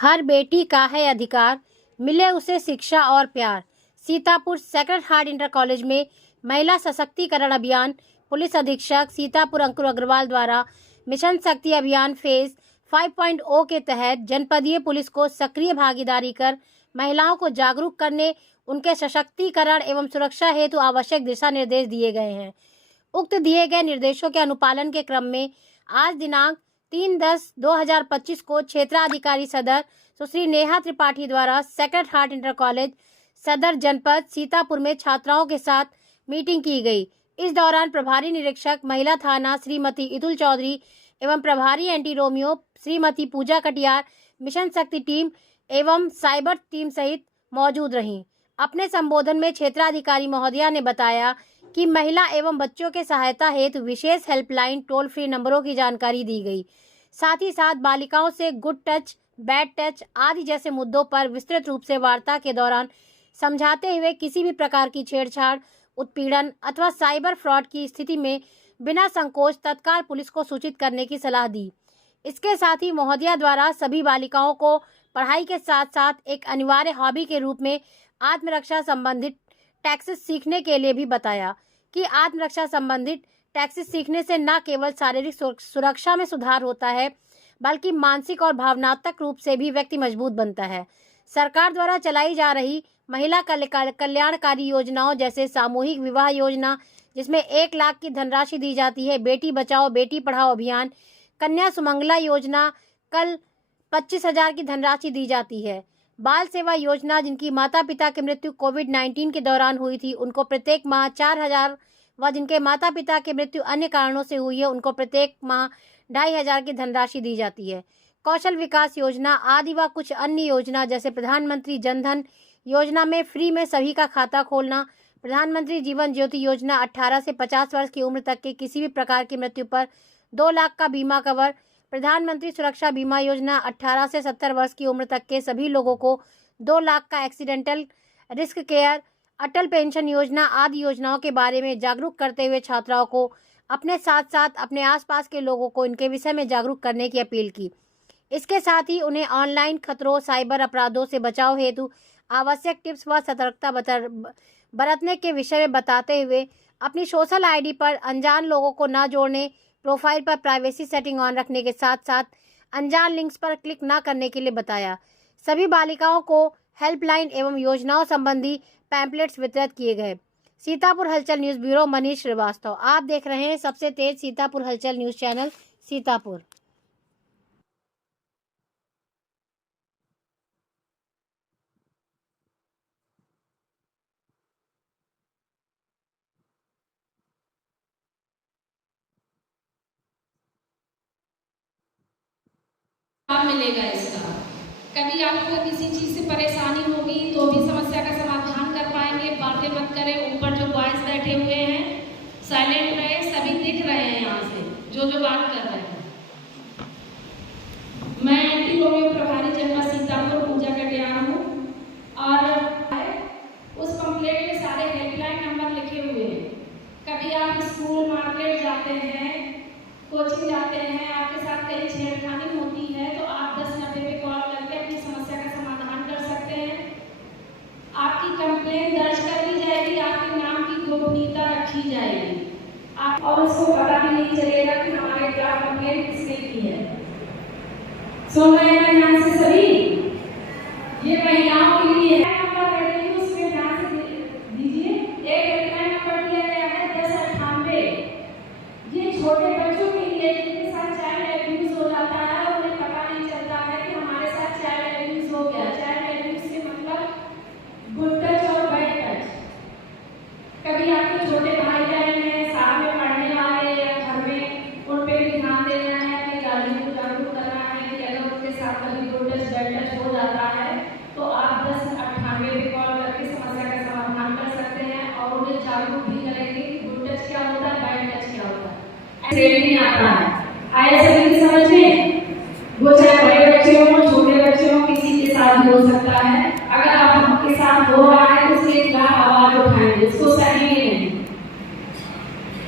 हर बेटी का है अधिकार, मिले उसे शिक्षा और प्यार। Sitapur sacred heart inter college में महिला सशक्तिकरण अभियान पुलिस अधीक्षक सीतापुर अंकुर अग्रवाल द्वारा मिशन शक्ति अभियान फेज 5.0 के तहत जनपदीय पुलिस को सक्रिय भागीदारी कर महिलाओं को जागरूक करने, उनके सशक्तिकरण एवं सुरक्षा हेतु आवश्यक दिशा निर्देश दिए गए हैं। उक्त दिए गए निर्देशों के अनुपालन के क्रम में आज दिनांक 3/10/2025 को क्षेत्राधिकारी सदर सुश्री नेहा त्रिपाठी द्वारा सेक्रेड हार्ट इंटर कॉलेज सदर जनपद सीतापुर में छात्राओं के साथ मीटिंग की गई। इस दौरान प्रभारी निरीक्षक महिला थाना श्रीमती इतुल चौधरी एवं प्रभारी एंटी रोमियो श्रीमती पूजा कटियार, मिशन शक्ति टीम एवं साइबर टीम सहित मौजूद रहीं। अपने संबोधन में क्षेत्राधिकारी महोदया ने बताया कि महिला एवं बच्चों के सहायता हेतु विशेष हेल्पलाइन टोल फ्री नंबरों की जानकारी दी गई। साथ ही साथ बालिकाओं से गुड टच, बैड टच आदि जैसे मुद्दों पर विस्तृत रूप से वार्ता के दौरान समझाते हुए किसी भी प्रकार की छेड़छाड़, उत्पीड़न अथवा साइबर फ्रॉड की स्थिति में बिना संकोच तत्काल पुलिस को सूचित करने की सलाह दी। इसके साथ ही महोदया द्वारा सभी बालिकाओं को पढ़ाई के साथ साथ एक अनिवार्य हॉबी के रूप में आत्मरक्षा संबंधित टैक्टिक्स सीखने के लिए भी बताया कि आत्मरक्षा संबंधित टैक्टिक्स सीखने से न केवल शारीरिक सुरक्षा में सुधार होता है, बल्कि मानसिक और भावनात्मक रूप से भी व्यक्ति मजबूत बनता है। सरकार द्वारा चलाई जा रही महिला कल्याणकारी योजनाओं जैसे सामूहिक विवाह योजना, जिसमें 1 लाख की धनराशि दी जाती है, बेटी बचाओ बेटी पढ़ाओ अभियान, कन्या सुमंगला योजना, कल 25,000 की धनराशि दी जाती है। बाल सेवा योजना, जिनकी माता पिता की मृत्यु कोविड-19 के दौरान हुई थी, उनको प्रत्येक माह 4,000 व जिनके माता पिता की मृत्यु अन्य कारणों से हुई है, उनको प्रत्येक माह 2,500 की धनराशि दी जाती है। कौशल विकास योजना आदि व कुछ अन्य योजना जैसे प्रधानमंत्री जनधन योजना में फ्री में सभी का खाता खोलना, प्रधानमंत्री जीवन ज्योति योजना 18 से 50 वर्ष की उम्र तक के किसी भी प्रकार की मृत्यु पर 2 लाख का बीमा कवर, प्रधानमंत्री सुरक्षा बीमा योजना 18 से 70 वर्ष की उम्र तक के सभी लोगों को 2 लाख का एक्सीडेंटल रिस्क केयर, अटल पेंशन योजना आदि योजनाओं के बारे में जागरूक करते हुए छात्राओं को अपने साथ साथ अपने आसपास के लोगों को इनके विषय में जागरूक करने की अपील की। इसके साथ ही उन्हें ऑनलाइन खतरों, साइबर अपराधों से बचाव हेतु आवश्यक टिप्स व सतर्कता बरतने के विषय में बताते हुए अपनी सोशल आईडी पर अनजान लोगों को न जोड़ने, प्रोफाइल पर प्राइवेसी सेटिंग ऑन रखने के साथ साथ अनजान लिंक्स पर क्लिक न करने के लिए बताया। सभी बालिकाओं को हेल्पलाइन एवं योजनाओं संबंधी पैम्पलेट्स वितरित किए गए। सीतापुर हलचल न्यूज़ ब्यूरो मनीष श्रीवास्तव। आप देख रहे हैं सबसे तेज सीतापुर हलचल न्यूज़ चैनल सीतापुर। मिलेगा इसका। कभी आपको किसी चीज से परेशानी होगी तो भी समस्या का समाधान कर पाएंगे। बातें मत करें। ऊपर जो बॉयज बैठे हुए हैं साइलेंट रहे, सभी दिख रहे हैं यहाँ से जो बात कर रहे हैं। मैं एंटी रोमियो प्रभारी जनपद सीतापुर पूजा कटियार हूँ और उस पंपलेट में सारे हेल्पलाइन नंबर लिखे हुए हैं। कभी आप स्कूल, मार्केट जाते हैं, कोचिंग जाते हैं, आपके साथ कहीं छेड़खानी होती है तो आप 1090 पे कॉल करके अपनी समस्या का समाधान कर सकते हैं। आपकी कंप्लेंट दर्ज कर ली जाएगी, आपके नाम की गोपनीयता रखी जाएगी और उसको पता भी नहीं चलेगा कि हमारे खिलाफ कंप्लेंट किसने की है। सुन रहे हैं ध्यान से सभी? ये महिलाओं के लिए है। उसमें ध्यान से दीजिए। एक हेल्पलाइन नंबर दिया गया है 1098। ये छोटे बच्चों के लिए जिनके साथ चाइल्ड एब्यूज हो जाता है और उन्हें पता नहीं चलता है कि हमारे साथ चाइल्ड एब्यूज हो गया। चाइल्ड एब्यूज से मतलब गुड टच और बैड टच। कभी आपके छोटे भाई बहन हैं, साथ में पढ़ने वाले या घर में, उन पे भी ध्यान देना है, अपने गार्जियन को जागरूक करना है कि अगर उनके साथ कभी गुड टच बैड टच हो जाता है तो आप 1098 पे कॉल करके समस्या का समाधान कर सकते हैं और उन्हें जागरूक भी करेंगे कि गुड टच क्या होता है, बैड टच क्या होता है। नहीं आता है। आए सभी की समझ में? वो चाहे बड़े बच्चे हो, छोटे बच्चे हो, किसी के साथ भी हो सकता है। अगर आपके साथ हो रहा है तो उसके खिलाफ आवाज उठाएंगे, इसको सहेंगे नहीं।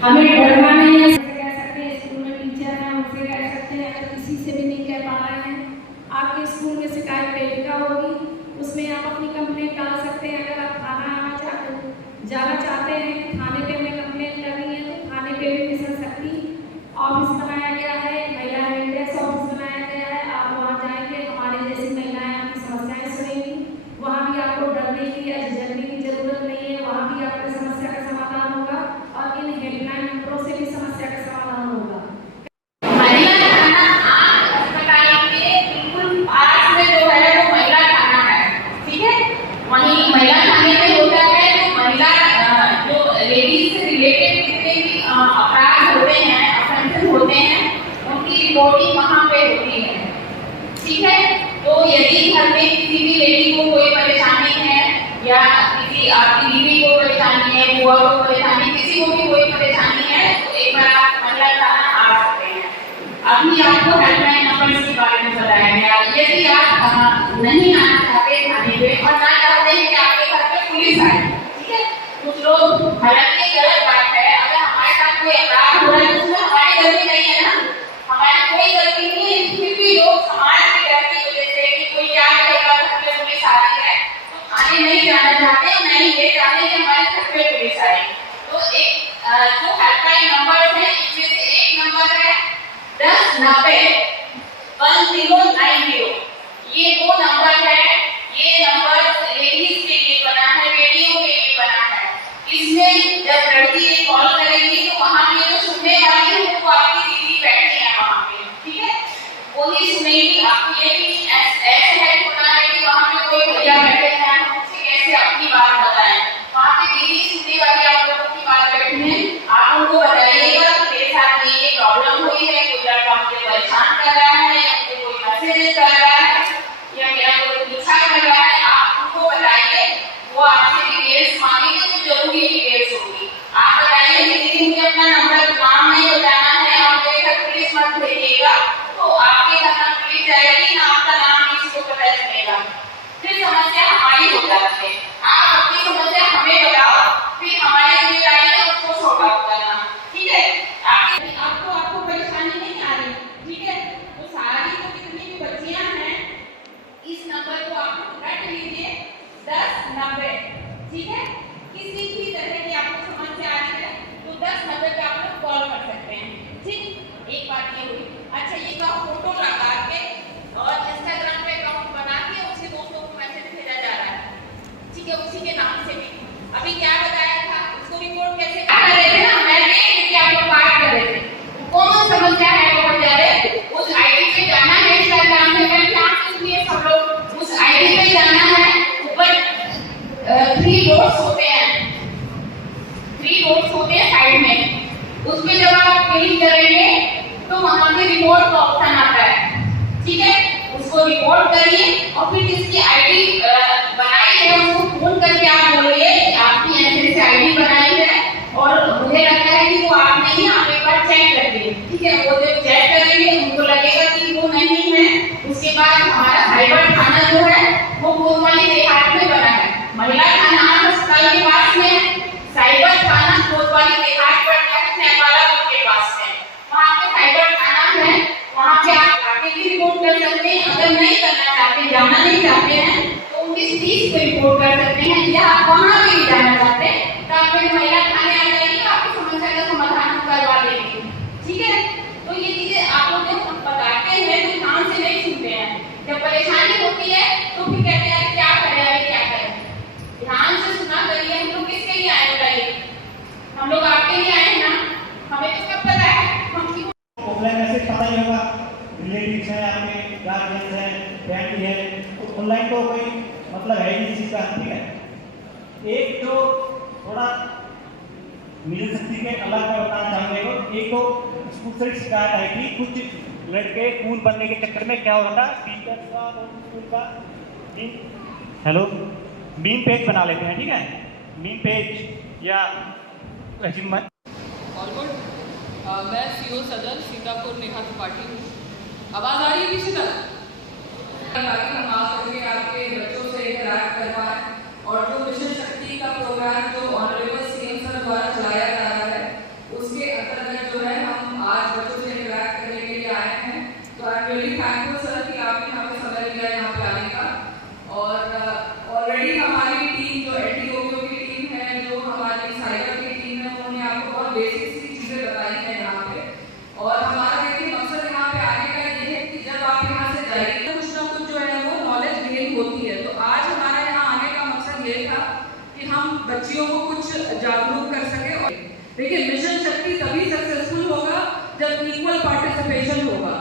हमें डरना नहीं है। कह सकते हैं स्कूल में टीचर हैं, उनसे कह सकते हैं। अगर किसी से भी नहीं कह पा रहे हैं, आपके स्कूल में शिकायत आपकी दीदी को परेशानी है, बुआ को परेशानी, किसी को भी कोई परेशानी है तो एक बार आप महिला थाना आ सकते हैं। अभी आपको हेल्पलाइन नंबर के बारे में बताया गया। यदि आप नहीं आना चाहते थाने पे और ना चाहते हैं कि आपके घर पे पुलिस आए, ठीक है, कुछ लोग, हालांकि गलत बात है, अगर हमारे साथ कोई अपराध हो रहा है उसमें हमारी गलती नहीं है ना, हमारी कोई गलती नहीं है, फिर भी लोग समाज के डर की वजह से कि कोई क्या करेगा घर पे पुलिस आ रही है तो आगे नहीं जाना चाहते, नहीं ये चाहते कि हमारे घर पे पुलिस आए। तो एक जो हेल्पलाइन नंबर है इसमें से एक नंबर है 1090-1090। ये वो नंबर है, ये नंबर लेडीज के लिए बना है, बेटियों के लिए बना है। इसमें जब लड़की कॉल करेगी तो वहाँ पे जो सुनने वाली है वो आपकी दीदी बैठी है वहाँ पे, ठीक है, वो ही सुनेगी। आपको ये भी ऐसे हेल्प होना है कि वहाँ पे कोई भैया बैठे हैं, हम उनसे कैसे अपनी बात बताएं, वहाँ पे दीदी सुनने वाली आप लोगों की बात बैठी है, आप उनको बताइएगा कि मेरे साथ ये प्रॉब्लम हुई है, कोई लड़का मुझे परेशान कर रहा है या मुझे कोई मैसेज कर रहा है या मेरा कोई गुस्सा कर रहा है, आप उनको बताइए। वो आपसे डिटेल्स मांगेंगे तो जरूरी डिटेल्स होगी। आप बताइए कि दीदी मुझे अपना नंबर नाम नहीं बताना है और मेरे घर पुलिस मत भेजिएगा, तो आपके घर ना पुलिस जाएगी ना आपका नाम किसी को पता चलेगा, फिर समस्या हमारी हो जाती है। आप अपनी समस्या हमें बताओ, फिर हमारी जिम्मेदारी है उसको सॉर्ट आउट करना, ठीक है। आपको परेशानी नहीं आ रही, ठीक है, तो सारी तो जितनी भी बच्चियां हैं इस नंबर को आप रख लीजिए 1090, ठीक है। किसी भी तरह की आपको समस्या आ रही है तो 1090 पे आप लोग कॉल कर सकते हैं, ठीक। एक बात ये हुई। अच्छा, ये का फोटो लगा के और इंस्टाग्राम पे अकाउंट बना के उसके दोस्तों को मैसेज भेजा जा रहा है, ठीक है, उसी के नाम से भी। अभी क्या बताया था, उसको रिपोर्ट कैसे कर रहे थे ना, मैं देख के आप लोग बात कर रहे थे, कौन समस्या है बहुत ज्यादा। उस आईडी पे जाना है, इंस्टाग्राम पे मैं ध्यान से सुनिए सब लोग, उस आईडी पे जाना है, ऊपर 3 डॉट्स होते हैं, 3 डॉट्स होते हैं साइड में, उसमें जब आप क्लिक करेंगे तो वहां पे रिपोर्ट का ऑप्शन आता है, ठीक है, उसको रिपोर्ट करिए और फिर जिसकी आईडी बनाई है उसको फोन करके आप बोलिए आपकी ऐसे आईडी बनाई है और मुझे लगता है कि वो आप नहीं, आप एक बार चेक करिए, ठीक है। वो जब चेक करेंगे उनको लगेगा कि वो नहीं है, उसके बाद हमारा साइबर थाना जो है वो कोतवाली देहात में बना है, महिला थाना अस्पताल के पास में है, साइबर थाना कोतवाली देहात पड़ता है नेपाला रोड के पास में, वहाँ पे साइबर थाना है, वहाँ पे आप आके भी रिपोर्ट कर सकते हैं। अगर नहीं करना चाहते, जाना नहीं चाहते हैं तो 1930 पे रिपोर्ट कर सकते हैं, या आप वहाँ भी जाना चाहते हैं तो आप मेरे महिला थाने आ जाइए, आपकी समस्या का समाधान हम करवा देंगे, ठीक है। तो ये चीजें आप लोग जब बताते हैं तो ध्यान से नहीं सुनते हैं, जब परेशानी होती है तो फिर कहते हैं क्या करें, अरे क्या करें। ध्यान से सुना करिए। हम लोग किसके लिए आए बताइए, हम लोग आपके लिए आए ना, हमें तो सब पता है हम क्यों। ऑफलाइन मैसेज पता ही होगा, रिलेटिव्स हैं आपके, गार्जियंस हैं, फैमिली है, तो ऑनलाइन तो कोई मतलब है ही नहीं चीज़ का, ठीक है। एक जो थोड़ा मिल सकती है अलग मैं बताना चाहूँगा, एक तो स्कूल से शिकायत आई थी, कुछ लड़के कूल बनने के चक्कर में क्या हो रहा था, टीचर का और स्कूल का मीम पेज बना लेते हैं, ठीक है, मीम पेज या अचीवमेंट। All good. मैं सीओ सदर सीतापुर नेहा त्रिपाठी हूँ। आवाज़ आ रही है पीछे तक, ताकि हम आ करके आपके बच्चों से इंटरैक्ट कर पाएँ। और जो मिशन शक्ति का प्रोग्राम जो ऑनरेबल सीएम सर द्वारा चलाया जा रहा है उसके अंतर्गत जो है हम आज बच्चों से इंटरैक्ट करने के लिए आए हैं। तो I am really thankful sir कि आपने यहाँ पे समय लिया यहाँ पे आने का। और ऑलरेडी हमारी टीम जो एनटीओ की टीम है, जो हमारी साइबर की टीम है, उन्होंने आपको बहुत बेसिक सी चीज़ें बताई हैं यहाँ पे। और हमारा देखिए मकसद यहाँ पे आने का ये है कि जब आप यहाँ से जाइए तो कुछ ना कुछ जो है वो नॉलेज गेन होती है। तो आज हमारा यहाँ आने का मकसद ये था कि हम बच्चियों को कुछ जागरूक कर सके। और देखिए मिशन शक्ति तभी सक्सेसफुल होगा जब इक्वल पार्टिसिपेशन होगा,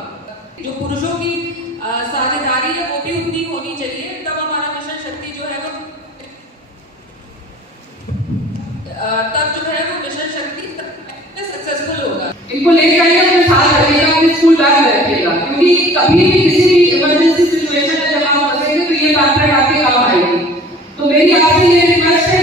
जो पुरुषों की साझेदारी है वो भी उतनी होनी चाहिए, तब हमारा मिशन शक्ति जो है वो तब जो है वो मिशन शक्ति सक्सेसफुल होगा। इनको ले जाइए, अपने साथ रखिएगा, अपने स्कूल बैग में रखिएगा, क्योंकि कभी भी किसी भी इमरजेंसी सिचुएशन में जब आप फंसेंगे तो ये पैम्पलेट आपके काम आएगी। तो मेरी आपसे ये रिक्वेस्ट है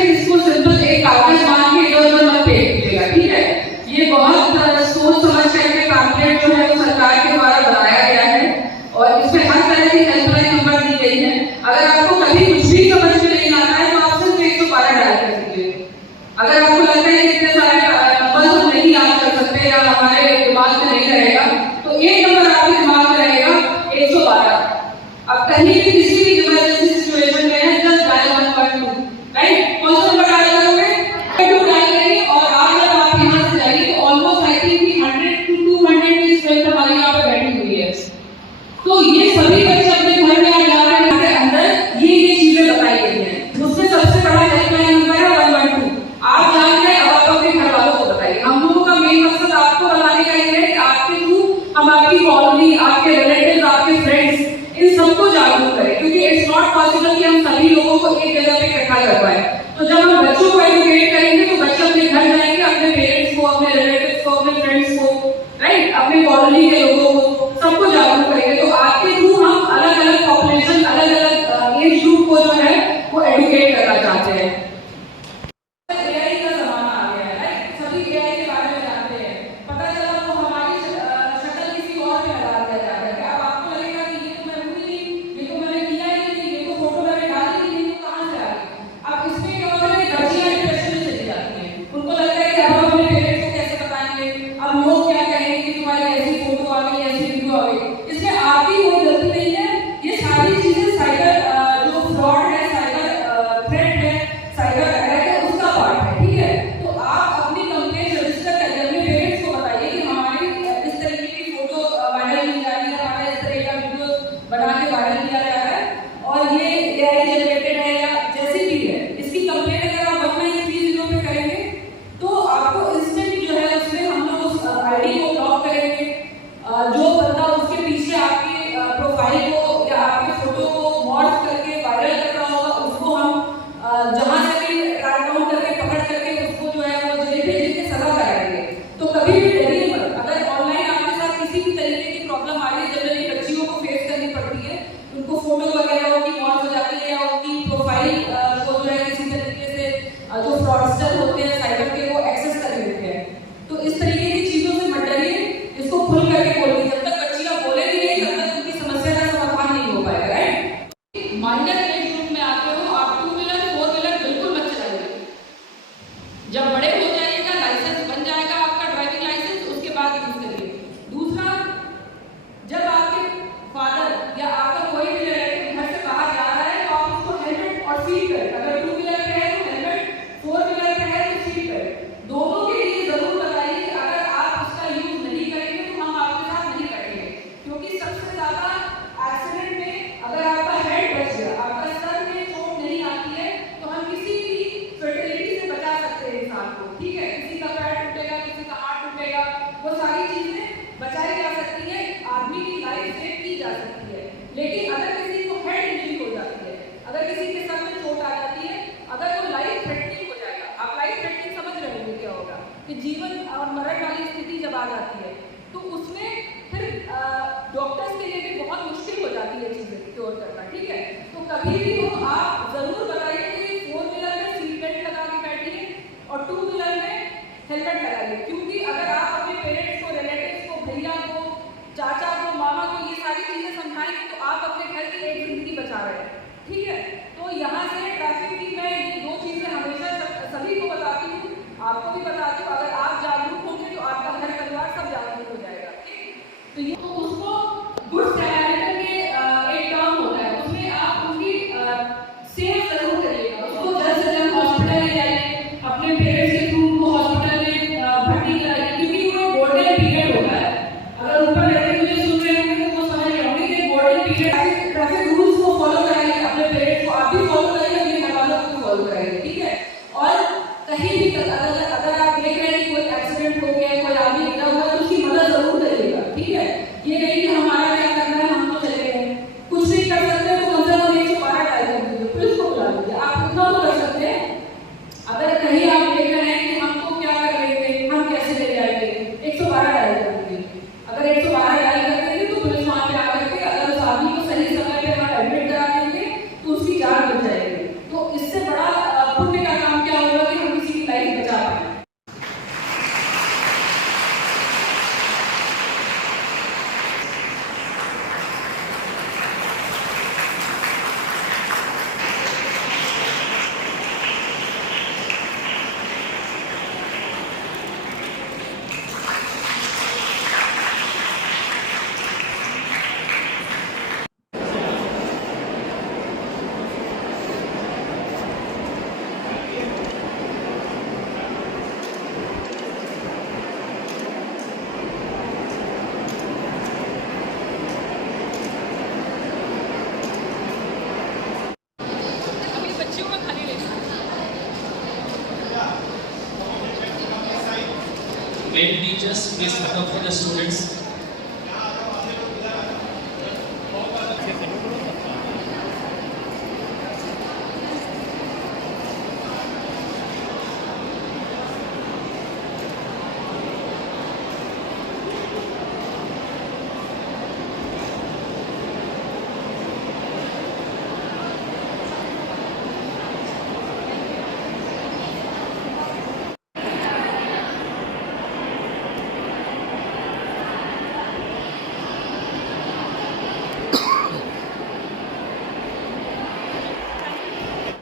बच्चों को एजुकेट करेंगे तो बच्चे अपने घर जाएंगे, अपने पेरेंट्स को, अपने रिलेटिव्स को, अपने फ्रेंड्स को, राइट, अपने कॉलोनी के लोगों को, सबको जागरूक करेंगे। तो आपके थ्रू हम अलग अलग पॉपुलेशन, अलग अलग एज ग्रुप को जो है वो एडुकेट करना चाहते हैं। एआई का जमाना आ गया है, राइट, सभी एआई के बारे में जानते हैं। पता चला वो हमारी शक्ल किसी और पे लगा दिया जा रहा है। अब आपको लगेगा कि ये तो मैं हूं ही नहीं, ये तो मैंने किया ही नहीं, ये तो फोटो मैंने डाली ही नहीं, तो कहां से आ गई। अब इसमें क्या होता है, बच्चियां डिप्रेशन में चली जाती हैं। उनको लगता है कि अब हम अपने पेरेंट्स को कैसे बताएंगे, अब लोग क्या कहेंगे कि तुम्हारी ऐसी फोटो आ गई, ऐसी वीडियो आ गई। इसमें आपकी कोई गलती नहीं है। ये सारी चीजें साइबर जो फ्रॉड है, साइबर थ्रेट है, साइबर अटैक है, उसका पार्ट है, ठीक है। तो आप अपनी कंप्लेंट रजिस्टर करिए, अपने पेरेंट्स को बताइए कि हमारी इस तरीके की फोटो वायरल की जा रही है, हमारा इस तरह का वीडियो बना के वायरल किया जा रहा है और ये एआई जनरेटेड है या जैसी भी है। इसकी कंप्लेंट अगर आप 1930 पे करेंगे तो आपको इंस्टेंट जो है उसमें हम लोग उस आईडी को ब्लॉक करेंगे। जो बंदा उसके पीछे आपकी प्रोफाइल को या आपके फोटो को मॉर्फ करके वायरल कर रहा होगा, उसको हम जहां से भी ट्रैक डाउन करके पकड़ करके उसको जो है वो जेल भेज के सजा कराएंगे। तो कभी भी डरिए मत। अगर ऑनलाइन आपके साथ किसी भी तरीके की प्रॉब्लम आ रही है, जनरली बच्चियों को फेस करनी पड़ती है, उनको फोटो वगैरह उनकी मॉर्फ हो जाती है या उनकी प्रोफाइल को जो है किसी तरीके से जो फ्रॉडस्टर होते हैं साइबर के वो एक्सेस कर लेते हैं। तो इस तरीके की चीजों से मत डरिए, इसको खुल करके बोलिए। जब तक बच्चियां बोलेगी नहीं तब तक उनकी समस्या का समाधान नहीं हो पाएगा, राइट। माइनर एज ग्रुप में आते हो आप 2 व्हीलर 4 व्हीलर बिल्कुल मत चलाइए। जब बड़े हो जाइएगा, लाइसेंस बन जाएगा आपका ड्राइविंग लाइसेंस, उसके बाद यूज करिए। दूसरा, जब आपके फादर या आपका कोई भी रिलेटिव घर से बाहर जा रहा है तो आप उसको हेलमेट और सीट बेल्ट, अगर 2 व्हीलर पे है तो हेलमेट, 4 व्हीलर पे है तो सीट बेल्ट, दोनों के लिए जरूर बताइए। अगर आप उसका यूज नहीं करेंगे तो हम आपके साथ नहीं बैठेंगे, क्योंकि सबसे ज्यादा एक्सीडेंट में अगर आपका हेड बच गया, आपका सर में चोट नहीं आती है, तो हम किसी भी फर्टिलिटी से बचा सकते हैं इंसान को, ठीक है। किसी का पैर टूटेगा, किसी का हाथ टूटेगा, वो सारी चीजें बचाई जा सकती है, आदमी की लाइफ सेव की जा सकती है। लेकिन अगर किसी को हेड इंजरी हो जाती है, अगर किसी के सर में चोट आ जाती है, अगर वो लाइफ थ्रेटनिंग हो जाएगा। आप लाइफ थ्रेटनिंग समझ रहे होंगे क्या होगा, कि जीवन और मरण वाली स्थिति जब आ जाती है तो उसमें फिर डॉक्टर्स के लिए भी बहुत मुश्किल हो जाती है चीजें क्योर करना, ठीक है। तो कभी भी हो आप जरूर बताइए कि 4 व्हीलर में सीट बेल्ट लगा के बैठिए और 2 व्हीलर में हेलमेट लगाइए। क्योंकि अगर आप अपने पेरेंट्स को, रिलेटिव्स को, भैया को, चाचा को, मामा को ये सारी चीजें समझाएंगे तो आप अपने घर की एक जिंदगी बचा रहे हैं, ठीक है। तो यहाँ से ट्रैफिक की मैं ये 2 चीजें हमेशा सभी को बताती हूँ, आपको भी बताती हूँ। अगर आप जागरूक होंगे तो आपका घर परिवार सब जागरूक हो जाएगा, ठीक। तो ये तो उसको गुड सैमारिटन के एक टर्म होता है, उसमें आप उनकी सेव जरूर करिएगा। उसको जल्द से जल्द हॉस्पिटल ले जाइए, अपने पेरेंट्स के थ्रू उनको हॉस्पिटल में भर्ती कराइए, क्योंकि वो गोल्डन पीरियड होता है। अगर ऊपर बैठे मुझे सुन रहे होंगे तो वो समझ रहे होंगे कि गोल्डन पीरियड, ट्रैफिक रूल्स को फॉलो कराइए, अपने पेरेंट्स को आप भी फॉलो कराइए, अपने घर वालों को फॉलो कराइए, ठीक है। और कहीं भी अगर आप देख रहे हैं कि कोई एक्सीडेंट हो गया, कोई आदमी गिरा हुआ है, तो उसकी मदद जरूर करिएगा, ठीक है। ये नहीं कि हमारा क्या करना है, हम तो चले गए, कुछ नहीं कर सकते तो कम से कम 112 डायल कर दीजिए, पुलिस को बुला लीजिए, आप इतना तो कर सकते हैं। अगर कहीं आप देख रहे हैं कि हम तो क्या कर लेंगे, हम कैसे ले जाएंगे, 112 डायल कर दीजिए। अगर 112 डायल कर देंगे तो पुलिस वहां पे आकर के अगर उस आदमी को सही समय पे हम एडमिट करा देंगे तो उसकी जान बच जाएगी। तो इससे बड़ा पुण्य का काम क्या होगा कि हम किसी की लाइफ बचा पाए। Great teachers, please look up for the students.